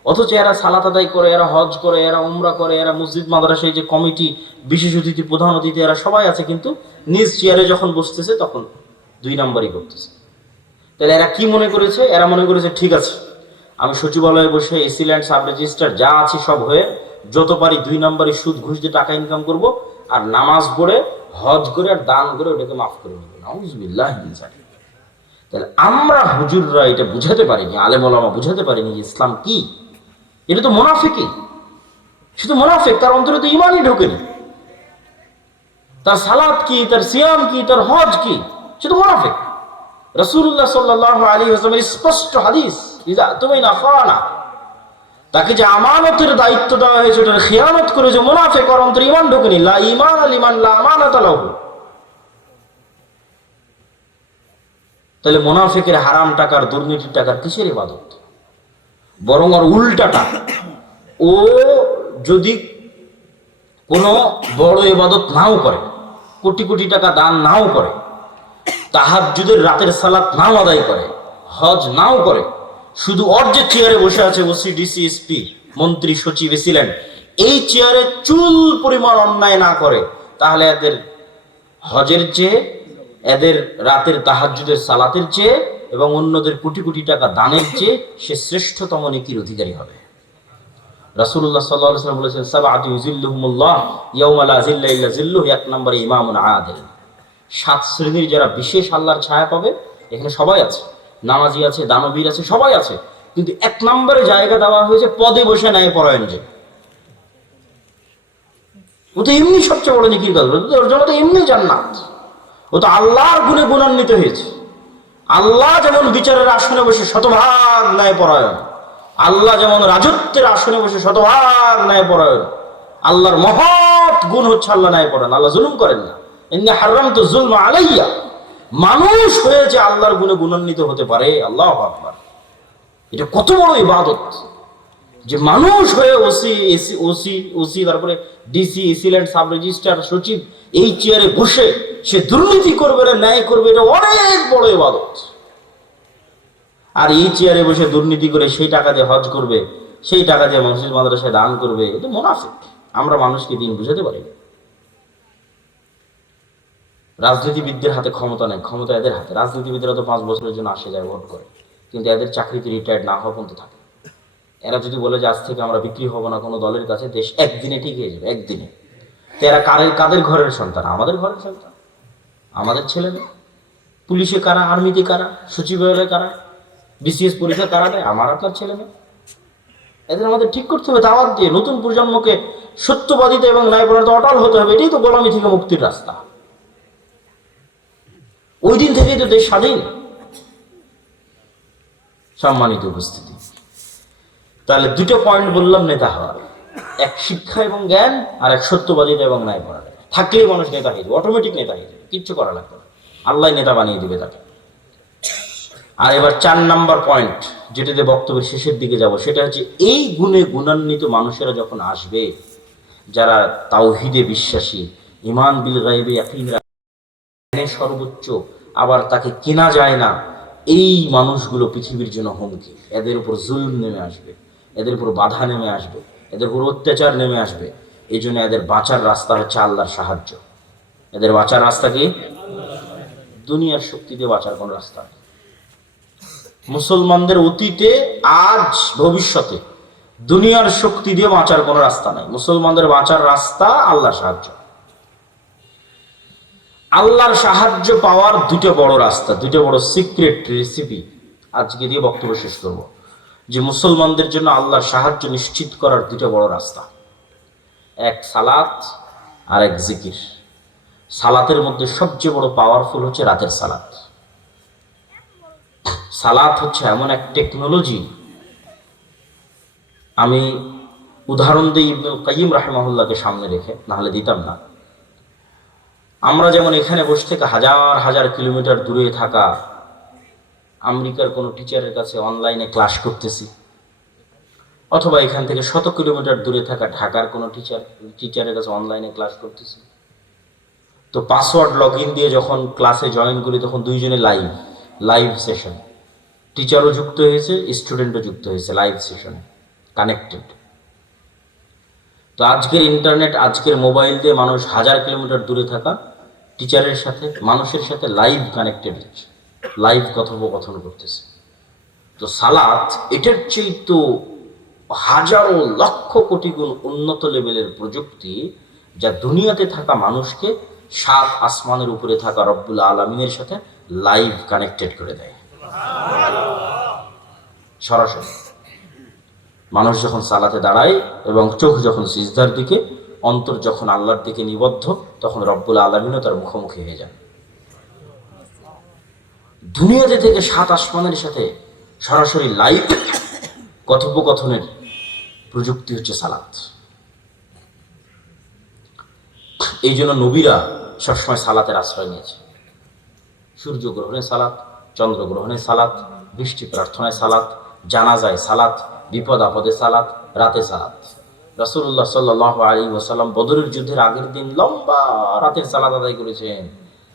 অথচ এরা সালাত আদায় করে, এরা হজ করে, এরা উমরা করে, এরা মসজিদ মাদ্রাসায় যে কমিটি, বিশেষ অতিথি, প্রধান অতিথি, এরা সবাই আছে, কিন্তু নিজ চেয়ারে যখন বসতেছে তখন 2 নাম্বারই করতেছে। তাহলে এরা কি মনে করেছে? এরা মনে করেছে ঠিক আছে, আমি সচিবালয়ে বসে এসিল্যান্ড, সাব রেজিস্ট্রার যা আছে সব হয়ে যত পারি 2 নাম্বারই সুদ ঘুষ দিয়ে টাকা ইনকাম করব, আর নামাজ পড়ে হজ করে আর দান করে ওটাকে মাফ করে নেব। নাউজুবিল্লাহ মিন যালিক। তাহলে আমরা হুজুররা এটা বুঝাতে পারিনি, আলেম ওলামা বুঝাতে পারিনি যে ইসলাম কি। এটা তো মুনাফিকই, শুধু মুনাফিক, তার অন্তরে তো ইমানই ঢোকেনি। তার সালাত কি, তার সিয়াম কি, তার হজ কি, শুধু মুনাফিক। রাসূলুল্লাহ সাল্লাল্লাহু আলাইহি ওয়াসাল্লামের স্পষ্ট হাদিস, ইযা তুমিনা খানা, তাকে যে আমানতের দায়িত্ব দেওয়া হয়েছে ওটার খেয়ানত করে যে মুনাফিক, ওর অন্তরে ঈমান ঢোকেনি। লা ঈমান লিমান লা আমানাতা লাহু। তাহলে মুনাফিকের হারাম টাকার, দুর্নীতির টাকার কিসের ইবাদত? বরং ওর উল্টাটা, ও যদি কোনো বড় ইবাদত নাও করে, কোটি কোটি টাকা দান নাও করে, তাহাজ্জুদের রাতের সালাত নাও আদায় করে, হজ নাও করে, শুধু ওর যে চেয়ারে বসে আছে ওসি, ডিসি, এসপি, মন্ত্রী, সচিব, এসিল্যান্ড, এই চেয়ারে চুল পরিমাণ অন্যায় না করে, তাহলে এদের হজের চেয়ে, এদের রাতের তাহাজ্জুদের সালাতের চেয়ে এবং অন্যদের কোটি কোটি টাকা দানের চেয়ে সে শ্রেষ্ঠতম নেকির অধিকারী হবে। রাসূলুল্লাহ সাল্লাল্লাহু আলাইহি ওয়াসাল্লাম বলেছেন, সাবআতু ইউযিল্লুহুমুল্লাহ ইয়াওমা লা যিল্লা ইল্লা যিল্লুহু। 1 নম্বরে ইমামুন আদিল। 7 শ্রেণীর যারা বিশেষ আল্লাহর ছায়া পাবে, এখানে সবাই আছে, নামাজি আছে, দানবীর আছে, সবাই আছে, কিন্তু 1 নম্বরে জায়গা দেওয়া হয়েছে পদে বসে ন্যায় পরায়ণ যে। ও তো এমনি সবচেয়ে বড় নেকির কাজ, ওর জন্য তো এমনি জান্নাত। ও তো আল্লাহর গুণে গুণান্বিত হয়েছে। আল্লাহ যেমন বিচারের আসনে বসে শতভাগ ন্যায় পরায়ণ, আল্লাহ যেমন রাজত্বের আসনে বসে শতভাগ ন্যায় পরায়ণ, আল্লাহর মহৎ গুণ হচ্ছে আল্লাহ ন্যায় পরায়ণ। আল্লাহ জুলুম করেন না। ইন্নী হারামতু যুলমা আলাইয়া। মানুষ হয়ে যে আল্লাহর গুণে গুণান্বিত হতে পারে, আল্লাহু আকবার, এটা কত বড় ইবাদত যে মানুষ হয়ে ওসি, তারপরে ডিসি, এসিল্যান্ড, সাব রেজিস্ট্রার, সচিব, এই চেয়ারে বসে সে দুর্নীতি করবে না, ন্যায় করবে, এটা অনেক বড় ইবাদত। আর এই চেয়ারে বসে দুর্নীতি করে সেই টাকা দিয়ে হজ করবে, সেই টাকা দিয়ে মসজিদ মাদ্রাসায় দান করবে, এটা মুনাফিক। আমরা মানুষকে দিন বুঝাতে পারি না। রাজনীতিবিদদের হাতে ক্ষমতা নেই, ক্ষমতা এদের হাতে। রাজনীতিবিদরা তো 5 বছরের জন্য আসে যায়, ভোট করে, কিন্তু এদের চাকরিতে রিটায়ার্ড না হওয়া পর্যন্ত থাকে। এরা যদি বলে যে আজ থেকে আমরা বিক্রি হব না কোনো দলের কাছে, দেশ একদিনে ঠিক হয়ে যাবে, একদিনে। তো এরা কাদের ঘরের সন্তান? আমাদের ঘরের সন্তান, আমাদের ছেলে মেয়ে। পুলিশে কারা, আর্মিতে কারা, সচিবালয়ে কারা, বিসিএস পরীক্ষা কারা দেয়? আমার আপনার ছেলে মেয়ে। এদের আমাদের ঠিক করতে হবে, দাওয়াত দিয়ে নতুন প্রজন্মকে সত্যবাদিতা এবং ন্যায়পরায়ণতা অটল হতে হবে। এটাই তো গোলামি থেকে মুক্তির রাস্তা। ওই দিন থেকেই তো দেশ স্বাধীন। সম্মানিত উপস্থিতি, তাহলে 2টো পয়েন্ট বললাম নেতা হওয়ার, এক শিক্ষা এবং জ্ঞান, আর এক সত্যবাদিতা এবং ন্যায়পরায়ণতা। থাকলেই মানুষ নেতা হয়ে যাবে, অটোমেটিক নেতা হয়ে যাবে, কিচ্ছু করা লাগবে না, আল্লাহ নেতা বানিয়ে দিবে তাকে। আর এবার 4 নাম্বার পয়েন্ট, যেটাতে বক্তব্যের শেষের দিকে যাব, সেটা হচ্ছে এই গুণে গুণান্বিত মানুষেরা যখন আসবে, যারা তাওহীদে বিশ্বাসী, ঈমান বিল গায়বে ইয়াকিন রাখে, সর্বোচ্চ, আবার তাকে কেনা যায় না, এই মানুষগুলো পৃথিবীর জন্য হুমকি। এদের উপর জুলুম নেমে আসবে, এদের উপর বাধা নেমে আসবে, এদের উপর অত্যাচার নেমে আসবে। এই জন্য এদের বাঁচার রাস্তা হচ্ছে আল্লাহর সাহায্য। এদের বাঁচার রাস্তা কি? দুনিয়ার শক্তি দিয়ে বাঁচার কোন রাস্তা নেই। মুসলমানদের অতীতে, আজ, ভবিষ্যতে দুনিয়ার শক্তি দিয়ে বাঁচার কোনো রাস্তা নাই। মুসলমানদের বাঁচার রাস্তা আল্লাহর সাহায্য। আল্লাহর সাহায্য পাওয়ার 2টা বড় রাস্তা, 2টা বড় সিক্রেট রেসিপি আজকে দিয়ে বক্তব্য শেষ করব। যে মুসলমানদের জন্য আল্লাহর সাহায্য নিশ্চিত করার 2টা বড় রাস্তা, এক সালাত আর এক জিকির। সালাতের মধ্যে সবচেয়ে বড় পাওয়ারফুল হচ্ছে রাতের সালাত। সালাত হচ্ছে এমন এক টেকনোলজি, আমি উদাহরণ দিই ইবনুল কাইয়িম রাহিমাহুল্লাহকে সামনে রেখে, নাহলে দিতাম না। আমরা যেমন এখানে বসে থেকে হাজার হাজার কিলোমিটার দূরে থাকা আমেরিকার কোনো টিচারের কাছে অনলাইনে ক্লাস করতেছি, অথবা এখান থেকে 100 কিলোমিটার দূরে থাকা ঢাকার কোনো টিচারের কাছে অনলাইনে ক্লাস করতেছি, তো পাসওয়ার্ড লগ ইন দিয়ে যখন ক্লাসে জয়েন করি, তখন দুইজনে লাইভ সেশন। টিচারও যুক্ত হয়েছে, স্টুডেন্টও যুক্ত হয়েছে লাইভ সেশনে। কানেক্টেড। তো আজকের ইন্টারনেট, আজকের মোবাইল দিয়ে মানুষ 1000 কিলোমিটার দূরে থাকা টিচারের সাথে, মানুষের সাথে লাইভ কানেক্টেড হচ্ছে, লাইভ কথোপকথন করতেছে। তো সালাত এটার চেয়ে তো হাজারো লক্ষ কোটি গুণ উন্নত লেভেলের প্রযুক্তি, যা দুনিয়াতে থাকা মানুষকে 7 আসমানের উপরে থাকা রব্বুল আলামিনের সাথে লাইভ কানেক্টেড করে দেয় সরাসরি। মানুষ যখন সালাতে দাঁড়ায় এবং চোখ যখন সিজদার দিকে, অন্তর যখন আল্লাহর দিকে নিবদ্ধ, তখন রব্বুল আলামিনও তার মুখোমুখি হয়ে যান। দুনিয়াতে থেকে 7 আসমানের সাথে সরাসরি লাইভ কথোপকথনের প্রযুক্তি হচ্ছে সালাত। এই জন্য নবীরা সবসময় সালাতের আশ্রয় নিয়েছে। সূর্য গ্রহণে সালাত, চন্দ্র গ্রহণে সালাত, বৃষ্টি প্রার্থনায় সালাত, জানাজায় সালাত, বিপদ আপদে সালাত, রাতে সালাত। রাসূলুল্লাহ সাল্লাল্লাহু আলাইহি ওয়াসাল্লাম বদরের যুদ্ধের আগের দিন লম্বা রাতের সালাত আদায় করেছেন।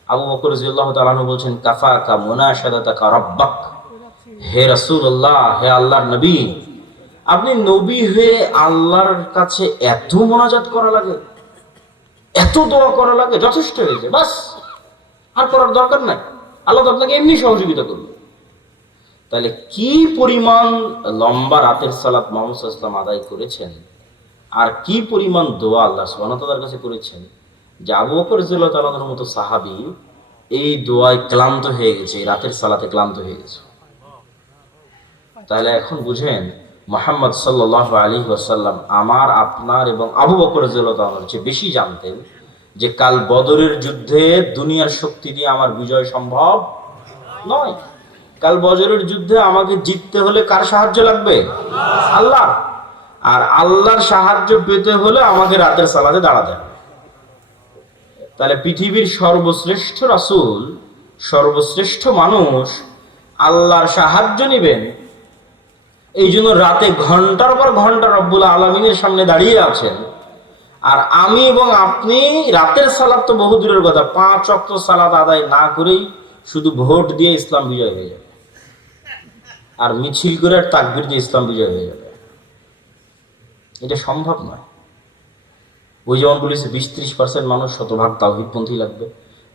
আবু বকর রাদিয়াল্লাহু তাআলা আনহু বলছেন, কাফাকা মুনাশাদাতাকা রাব্বাক, হে রাসূলুল্লাহ, হে আল্লাহর নবী, আপনি নবী হয়ে আল্লাহর কাছে এত মোনাজাত করা লাগে, এত দোয়া করা লাগে, যথেষ্ট হয়েছে, বাস, আর করার দরকার নাই, আল্লাহ তো আপনাকে এমনি সহযোগিতা করবে। তাহলে কি পরিমাণ লম্বা রাতের সালাত মুহাম্মদ সাল্লাল্লাহু আলাইহি ওয়াসাল্লাম আদায় করেছেন, আর কি পরিমাণ দোয়া আল্লাহ সুবহানাহু ওয়া তাআলার কাছে করেছেন, যে আবু বকর রাদিয়াল্লাহু তাআলার মতো সাহাবী এই দোয়ায় ক্লান্ত হয়ে গেছে, এই রাতের সালাতে ক্লান্ত হয়ে গেছে। তাহলে এখন বুঝেন, মুহাম্মদ সাল্লাল্লাহু আলাইহি ওয়াসাল্লাম আমার, আপনার এবং আবু বকর রাদিয়াল্লাহু তাআলার চেয়ে বেশি জানতেন যে কাল বদরের যুদ্ধে দুনিয়ার শক্তি দিয়ে আমার বিজয় সম্ভব নয়। কাল বদরের যুদ্ধে আমাকে জিততে হলে কার সাহায্য লাগবে? আল্লাহ। আর আল্লাহর সাহায্য পেতে হলে আমাকে রাতের সালাতে দাঁড়াতে হবে। তাহলে পৃথিবীর সর্বশ্রেষ্ঠ রাসূল, সর্বশ্রেষ্ঠ মানুষ আল্লাহর সাহায্য নেবেন, এই জন্য রাতে ঘন্টার পর ঘন্টা রব্বুল আলামিনের সামনে দাঁড়িয়ে আছেন। আর আমি এবং আপনি রাতের সালাত তো বহু দূরের কথা, 5 ওয়াক্ত সালাত আদায় না করেই শুধু ভোট দিয়ে ইসলাম বিজয় হয়ে যাবে, আর মিছিল করে আর তাকবীর দিয়ে ইসলাম বিজয় হয়ে যাবে, এটা সম্ভব নয়। ওই যেমন বলেছে 20-30% মানুষ শতভাগ তাওহীদপন্থী লাগবে,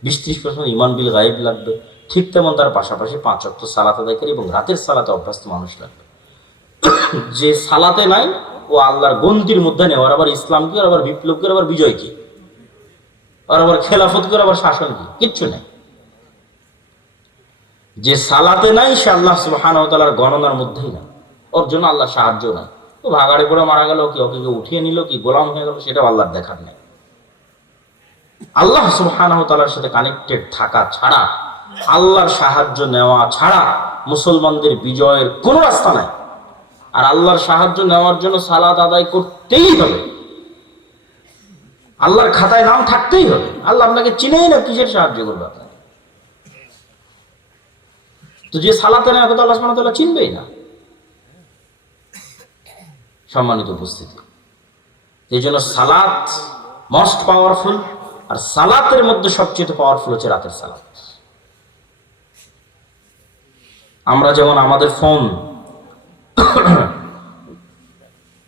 20-30% ঈমান বিল গায়েব লাগবে, ঠিক তেমন তার পাশাপাশি 5 ওয়াক্ত সালাত আদায়কারী এবং রাতের সালাতে অভ্যস্ত মানুষ লাগবে। যে সালাতে নাই ও আল্লাহর গন্তির মধ্যে নেই, আর আবার ইসলাম কি, আর আবার বিপ্লব কি, আর আবার বিজয় কি, আর আবার খেলাফত কি, আর আবার শাসন কি, কিচ্ছু নাই। যে সালাতে নাই সে আল্লাহ সুবহানাহু ওয়া তাআলার গণনার মধ্যেই না, ওর জন্য আল্লাহ সাহায্য নাই। ও ভাগাড়ে পড়ে মারা গেল কি, ওকে উঠিয়ে নিল কি, গোলাম হয়ে গেল, সেটা আল্লাহর দেখার নেই। আল্লাহ সুবহানাহু ওয়া তাআলার সাথে কানেক্টেড থাকা ছাড়া, আল্লাহর সাহায্য নেওয়া ছাড়া মুসলমানদের বিজয়ের কোনো রাস্তা নাই। আর আল্লাহর সাহায্য নেওয়ার জন্য সালাত আদায় করতেই হবে, আল্লাহর খাতায় নাম থাকতেই হবে। আল্লাহ আপনাকে চিনেই না, কিসের সাহায্য করবে আপনাকে? তো যে সালাতে না, আল্লাহ সুবহানাহু ওয়া তাআলা চিনবেই না। সম্মানিত উপস্থিতি, এই জন্য সালাত মোস্ট পাওয়ারফুল, আর সালাতের মধ্যে সবচেয়ে পাওয়ারফুল হচ্ছে রাতের সালাত। আমরা যেমন আমাদের ফোন,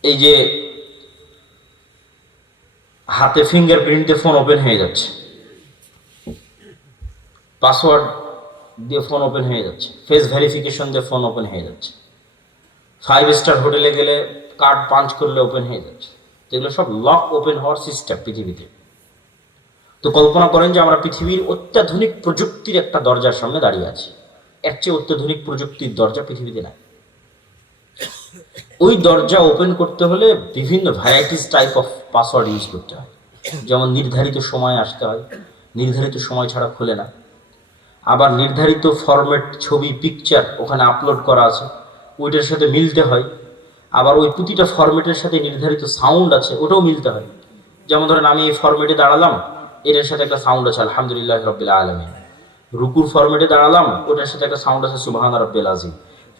এই যে হাতে ফিঙ্গারপ্রিন্ট দিয়ে ফোন ওপেন হয়ে যাচ্ছে, পাসওয়ার্ড দিয়ে ফোন ওপেন হয়ে যাচ্ছে, ফেস ভেরিফিকেশন দিয়ে ফোন ওপেন হয়ে যাচ্ছে, 5 স্টার হোটেলে গেলে কার্ড পাঞ্চ করলে ওপেন হয়ে যাচ্ছে, এগুলো সব লক ওপেন হওয়ার সিস্টেম পৃথিবীতে। তো কল্পনা করেন যে আমরা পৃথিবীর অত্যাধুনিক প্রযুক্তির একটা দরজার সামনে দাঁড়িয়ে আছি, এর চেয়ে অত্যাধুনিক প্রযুক্তির দরজা পৃথিবীতে নাই। ওই দরজা ওপেন করতে হলে বিভিন্ন varieties type of password use করতে হয়। যেমন নির্ধারিত সময় আসতে হয়, নির্ধারিত সময় ছাড়া খোলে না। আবার নির্ধারিত ফরম্যাট ছবি, পিকচার ওখানে আপলোড করা আছে, ওইটার সাথে মিলতে হয়। আবার ওই প্রতিটা ফরম্যাটের সাথে নির্ধারিত সাউন্ড আছে, ওটাও মিলতে হয়। যেমন ধরেন আমি এই ফরম্যাটে দাঁড়ালাম, এটার সাথে একটা সাউন্ড আছে আলহামদুলিল্লাহ রাব্বিল আলামিন। রুকুর ফরম্যাটে দাঁড়ালাম, ওটার সাথে একটা সাউন্ড আছে সুবহান রাব্বিল আযীম।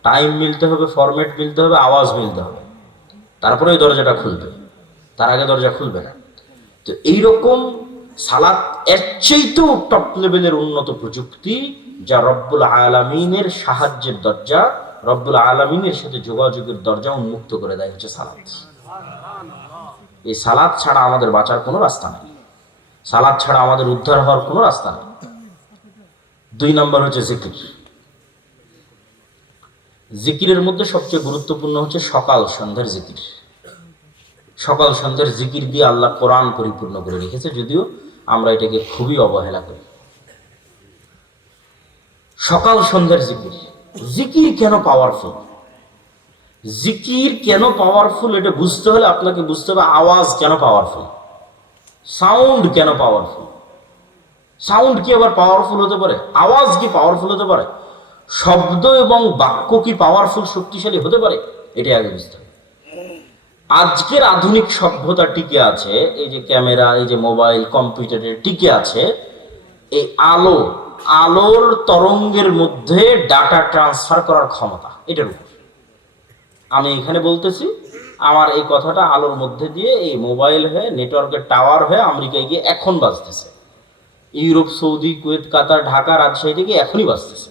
টাইম মিলতে হবে, ফরম্যাট মিলতে হবে, আওয়াজ মিলতে হবে, তারপরে ওই দরজাটা খুলবে, তার আগে দরজা খুলবে না। তো এইরকম সালাত এর চেয়েও টপ লেভেলের উন্নত প্রযুক্তি, যা রব্বুল আলামিনের সাহায্যের দরজা, রব্বুল আলামিনের সাথে যোগাযোগের দরজা উন্মুক্ত করে দেয় হচ্ছে সালাত। এই সালাত ছাড়া আমাদের বাঁচার কোনো রাস্তা নেই, সালাত ছাড়া আমাদের উদ্ধার হওয়ার কোনো রাস্তা নেই। 2 নম্বর হচ্ছে জিকির। জিকিরের মধ্যে সবচেয়ে গুরুত্বপূর্ণ হচ্ছে সকাল সন্ধ্যার জিকির। সকাল সন্ধ্যার জিকির দিয়ে আল্লাহ কোরআন পরিপূর্ণ করে রেখেছে, যদিও আমরা এটাকে খুবই অবহেলা করি। সকাল সন্ধ্যার জিকির। জিকির কেন পাওয়ারফুল? জিকির কেন পাওয়ারফুল এটা বুঝতে হলে আপনাকে বুঝতে হবে আওয়াজ কেন পাওয়ারফুল, সাউন্ড কেন পাওয়ারফুল। সাউন্ড কি আবার পাওয়ারফুল হতে পারে? আওয়াজ কি পাওয়ারফুল হতে পারে? শব্দ এবং বাক্য কি পাওয়ারফুল, শক্তিশালী হতে পারে? এটা আগে বুঝতে হবে। আজকের আধুনিক সভ্যতা টিকে আছে, এই যে ক্যামেরা, এই যে মোবাইল, কম্পিউটারের টিকে আছে এই আলোর তরঙ্গের মধ্যে ডাটা ট্রান্সফার করার ক্ষমতা, এটার উপর। আমি এখানে বলতেছি, আমার এই কথাটা আলোর মধ্যে দিয়ে এই মোবাইল হয়ে, নেটওয়ার্কের টাওয়ার হয়ে আমেরিকায় গিয়ে এখন বাজতেছে, ইউরোপ, সৌদি, কুয়েত, কাতার, ঢাকা, রাজশাহী থেকে এখনই বাজতেছে।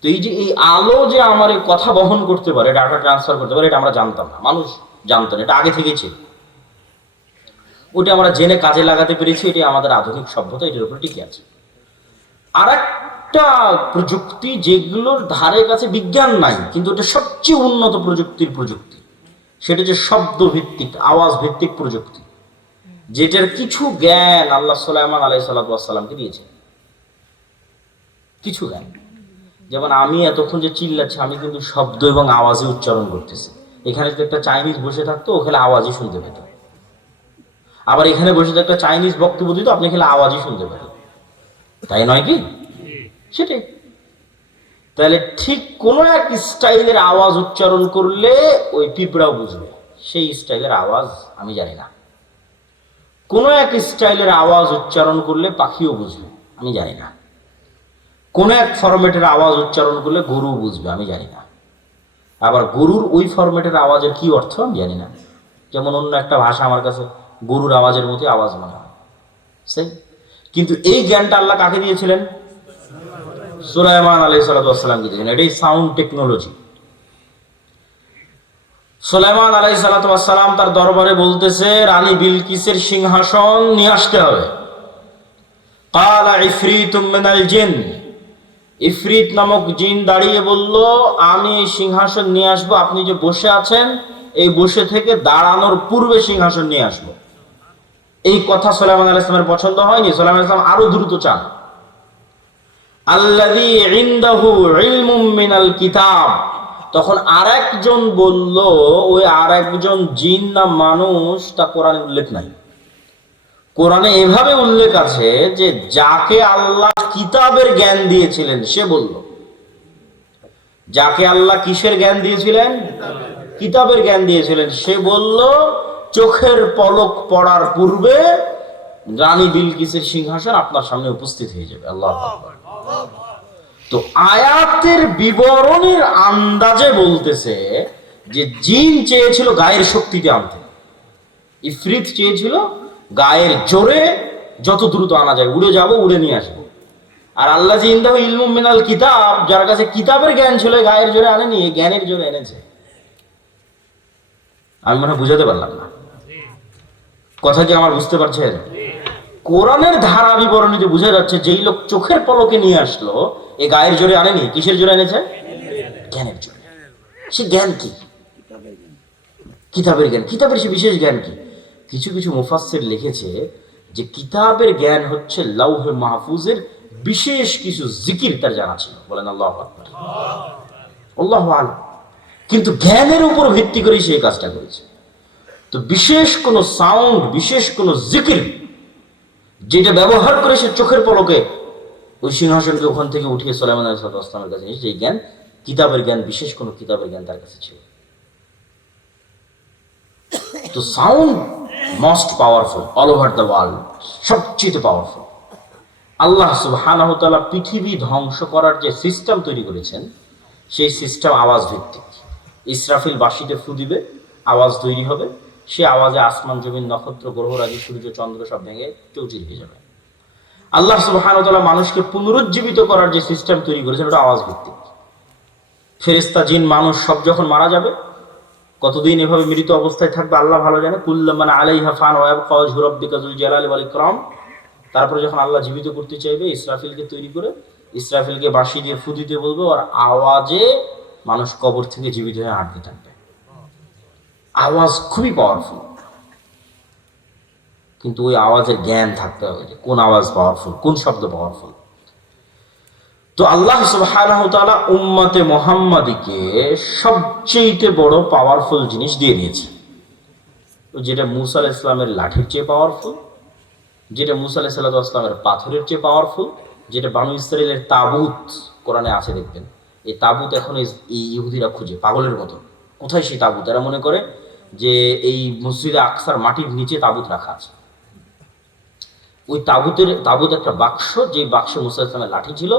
তো এই যে এই আলো যে আমার এই কথা বহন করতে পারে, ডাটা ট্রান্সফার করতে পারে, এটা আমরা জানতাম না, মানুষ জানতো না, এটা আগে থেকেই ছিল। ওটা আমরা জেনে কাজে লাগাতে পেরেছি, এটি আমাদের আধুনিক সভ্যতা, এটার উপর টিকে আছে। আর একটা প্রযুক্তি যেগুলোর ধারে কাছে বিজ্ঞান নাই, কিন্তু এটা সবচেয়ে উন্নত প্রযুক্তি, সেটা হচ্ছে শব্দ ভিত্তিক, আওয়াজ ভিত্তিক প্রযুক্তি, যেটার কিছু জ্ঞান আল্লাহ সুলাইমান আলাইহিস সালামকে দিয়েছে। কিছু জ্ঞান, যেমন আমি এতক্ষণ যে চিল্লাচ্ছি, আমি কিন্তু শব্দ এবং আওয়াজে উচ্চারণ করতেছি। এখানে যদি একটা চাইনিজ বসে থাকতো, ও খেলে আওয়াজই শুনতে পেত। আবার এখানে বসে একটা চাইনিজ বক্তব্য দিত, আপনি খেলে আওয়াজই শুনতে পেতেন, তাই নয় কি? সেটাই। তাহলে ঠিক কোন এক স্টাইলের আওয়াজ উচ্চারণ করলে ওই পিঁপড়াও বুঝবে, সেই স্টাইলের আওয়াজ আমি জানি না। কোন এক স্টাইলের আওয়াজ উচ্চারণ করলে পাখিও বুঝবে, আমি জানি না। কোন এক ফরম্যাটের আওয়াজ উচ্চারণ করলে গরু বুঝবে, আমি জানি না। আবার গরুর ওই ফরম্যাটের আওয়াজের কি অর্থ আমি জানি না। যেমন অন্য একটা ভাষা আমার কাছে গরুর আওয়াজের মতো আওয়াজ মনে হয়, সেই। কিন্তু এই জ্ঞানটা আল্লাহ কাকে দিয়েছিলেন? সুলাইমান আলাইহিস সালামকে দিয়েছিলেন। এটাই সাউন্ড টেকনোলজি। সুলাইমান আলাইহিস সালাম তার দরবারে বলতেছে, রানী বিলকিসের সিংহাসন নিয়ে আসতে হবে। ক্বালা ইফরিতুম মিনাল জিন, ইফরিত নামক জিন দাঁড়িয়ে বলল, আমি এই সিংহাসন নিয়ে আসবো, আপনি যে বসে আছেন এই বসে থেকে দাঁড়ানোর পূর্বে সিংহাসন নিয়ে আসবো। এই কথা সুলাইমান আলাইহিস সালামের পছন্দ হয়নি। সুলাইমান আলাইহিস সালাম আরো দ্রুত চান। আল্লাযী ইনদাহু ইলমুম মিনাল কিতাব, তখন আরেকজন বলল, ওই আরেকজন জিন না মানুষ তা কোরআনে উল্লেখ নাই। কোরআনে এভাবে উল্লেখ আছে যে যাকে আল্লাহ কিতাবের জ্ঞান দিয়েছিলেন সে বলল। যাকে আল্লাহ কিসের জ্ঞান দিয়েছিলেন? কিতাবের জ্ঞান দিয়েছিলেন, সে বলল চোখের পলক পড়ার পূর্বে রানী বিলকিসের সিংহাসন আপনার সামনে উপস্থিত হয়ে যাবে। আল্লাহু আকবার। তো আয়াতের বিবরণের আন্দাজে বলতেছে যে জিন চেয়েছিল গায়ের শক্তিতে আনতে, ইফরিত চেয়েছিল গায়ের জোরে যত দ্রুত আনা যায়, উড়ে যাব, উড়ে নিয়ে আসবো। আর আল্লাহ ইনদাহু ইলমুম মিনাল কিতাব, যার কাছে কিতাবের জ্ঞান ছিল, গায়ের জোরে আনেনি, জ্ঞানের জোরে এনেছে। আমি মনে হয় বুঝাতে পারলাম না কথা, কি আমার বুঝতে পারছেন? কোরআনের ধারা বিবরণীতে বোঝা যাচ্ছে যেই লোক চোখের পলকে নিয়ে আসলো, এ গায়ের জোরে আনেনি, কিসের জোরে এনেছে? জ্ঞানের জোরে। সে জ্ঞান কি? কিতাবের জ্ঞান। কিতাবের সে বিশেষ জ্ঞান কি? কিছু কিছু মুফাসসির লিখেছে যে কিতাবের জ্ঞান হচ্ছে লাউহে মাহফুজের বিশেষ কিছু জিকির তার জানা ছিল। বলেন আল্লাহু আকবার। আল্লাহু আ'লাম। কিন্তু জ্ঞানের উপর ভিত্তি করে সে কাজটা করেছে। তো বিশেষ কোন সাউন্ড, বিশেষ কোন জিকির যেটা ব্যবহার করে সে চোখের পলকে ওই সিংহাসনকে ওখান থেকে উঠিয়ে সুলাইমান আলাইহিস সালামের কাছে নিয়েছে, এই জ্ঞান কিতাবের জ্ঞান, বিশেষ কোন কিতাবের জ্ঞান তার কাছে ছিল। তো sound most powerful all over the world, সবচেয়ে পাওয়ারফুল। আল্লাহ সুবহানাহু ওয়া তাআলা পৃথিবী ধ্বংস করার যে সিস্টেম তৈরি করেছেন, সেই সিস্টেম আওয়াজ ভিত্তিক। ইসরাফিল বাঁশিতে ফু দিবে, আওয়াজ তৈরি হবে, সে আওয়াজে আসমান জমিন নক্ষত্র গ্রহরাজি সূর্য চন্দ্র সব ভেঙে চৌচির হয়ে যাবে। আল্লাহ সুবহানাহু ওয়া তাআলা মানুষকে পুনরুজ্জীবিত করার যে সিস্টেম তৈরি করেছেন, ওটা আওয়াজ ভিত্তিক। ফেরেশতা, জিন, মানুষ সব যখন মারা যাবে, কতদিন এভাবে মৃত অবস্থায় থাকবে আল্লাহ ভালো জানে। কুল্লুমান আলাইহা ফান ওয়া ইয়াবকা ওয়াজহু রাব্বিকা যুল জালালি ওয়াল ইকরাম। তারপরে যখন আল্লাহ জীবিত করতে চাইবে, ইসরাফিলকে তৈরি করে ইসরাফিলকে বাঁশি দিয়ে ফু দিতে বলবে, আর আওয়াজে মানুষ কবর থেকে জীবিত হয়ে হাঁটতে থাকবে। আওয়াজ খুবই পাওয়ারফুল, কিন্তু ওই আওয়াজের জ্ঞান থাকতে হবে যে কোন আওয়াজ পাওয়ারফুল, কোন শব্দ পাওয়ারফুল। তো আল্লাহ সুবহানাহু ওয়া তাআলা উম্মতে মুহাম্মাদীকে সবচেয়ে বড় পাওয়ারফুল জিনিস দিয়ে দিয়েছে, যেটা মূসা আলাইহিস সালামের লাঠির চেয়ে পাওয়ারফুল, যেটা মূসা আলাইহিস সালামের পাথরের চেয়ে পাওয়ারফুল, যেটা বানু ইসরাইলের তাবুত কোরআনে আছে দেখবেন। এই তাবুত এখন এই ইহুদিরা খুঁজে পাগলের মতো, কোথায় সেই তাবুত? এরা মনে করে যে এই মসজিদে আকসার মাটির নিচে তাবুত রাখা আছে। ওই তাবুত একটা বাক্স, যে বাক্সে মূসা আলাইহিস সালামের লাঠি ছিল,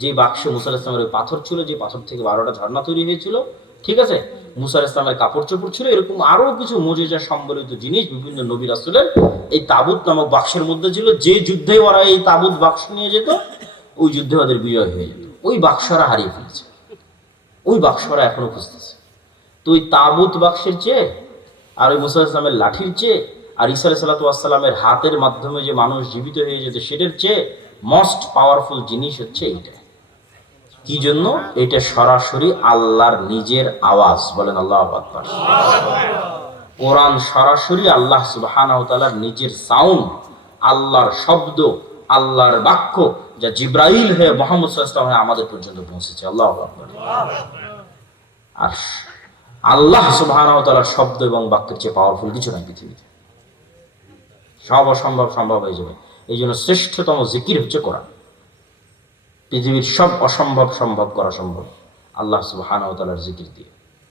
যে বাক্সে মূসা আলাইহিস সালামের ওই পাথর ছিল, যে পাথর থেকে 12টা ঝর্ণা তৈরি হয়েছিল, ঠিক আছে, মূসা আলাইহিস সালামের কাপড় চোপড় ছিল, এরকম আরো কিছু মুজিজা সম্বলিত জিনিস বিভিন্ন নবী রাসূলের এই তাবুত নামক বাক্সের মধ্যে ছিল। যে যুদ্ধে ওরা এই তাবুত বাক্স নিয়ে যেত, ওই যুদ্ধে ওদের বিজয় হয়ে যেত। ওই বাক্সরা হারিয়ে ফেলেছে, ওই বাক্সরা এখনো খুঁজতেছে। তো ওই তাবুত বাক্সের চেয়ে আর ওই মূসা আলাইহিস সালামের লাঠির চেয়ে আর ঈসা আলাইহিস সালামের হাতের মাধ্যমে যে মানুষ জীবিত হয়ে যেত, সেটার চেয়ে মোস্ট পাওয়ারফুল জিনিস হচ্ছে এইটা। কি জন্য? এটা সরাসরি আল্লাহর নিজের আওয়াজ। বলেন আল্লাহু আকবার। কোরআন সরাসরি আল্লাহ সুবহানাহু ওয়া তাআলার নিজের সাউন্ড, আল্লাহর শব্দ, আল্লাহর বাক্য, যা জিব্রাইল হয়ে মুহাম্মদ সাল্লাল্লাহু আলাইহি ওয়াসাল্লাম আমাদের পর্যন্ত পৌঁছেছে। আল্লাহু আকবার। আর আল্লাহ সুবহানাহু ওয়া তাআলার শব্দ এবং বাক্যের চেয়ে পাওয়ারফুল কিছু নাই পৃথিবীতে। সব অসম্ভব সম্ভব হয়ে যাবে। এই জন্য শ্রেষ্ঠতম জিকির হচ্ছে কোরআন। পৃথিবীর সব অসম্ভব সম্ভব করা সম্ভব আল্লাহ সুবহানাহু ওয়া তাআলার জিকির দিয়ে।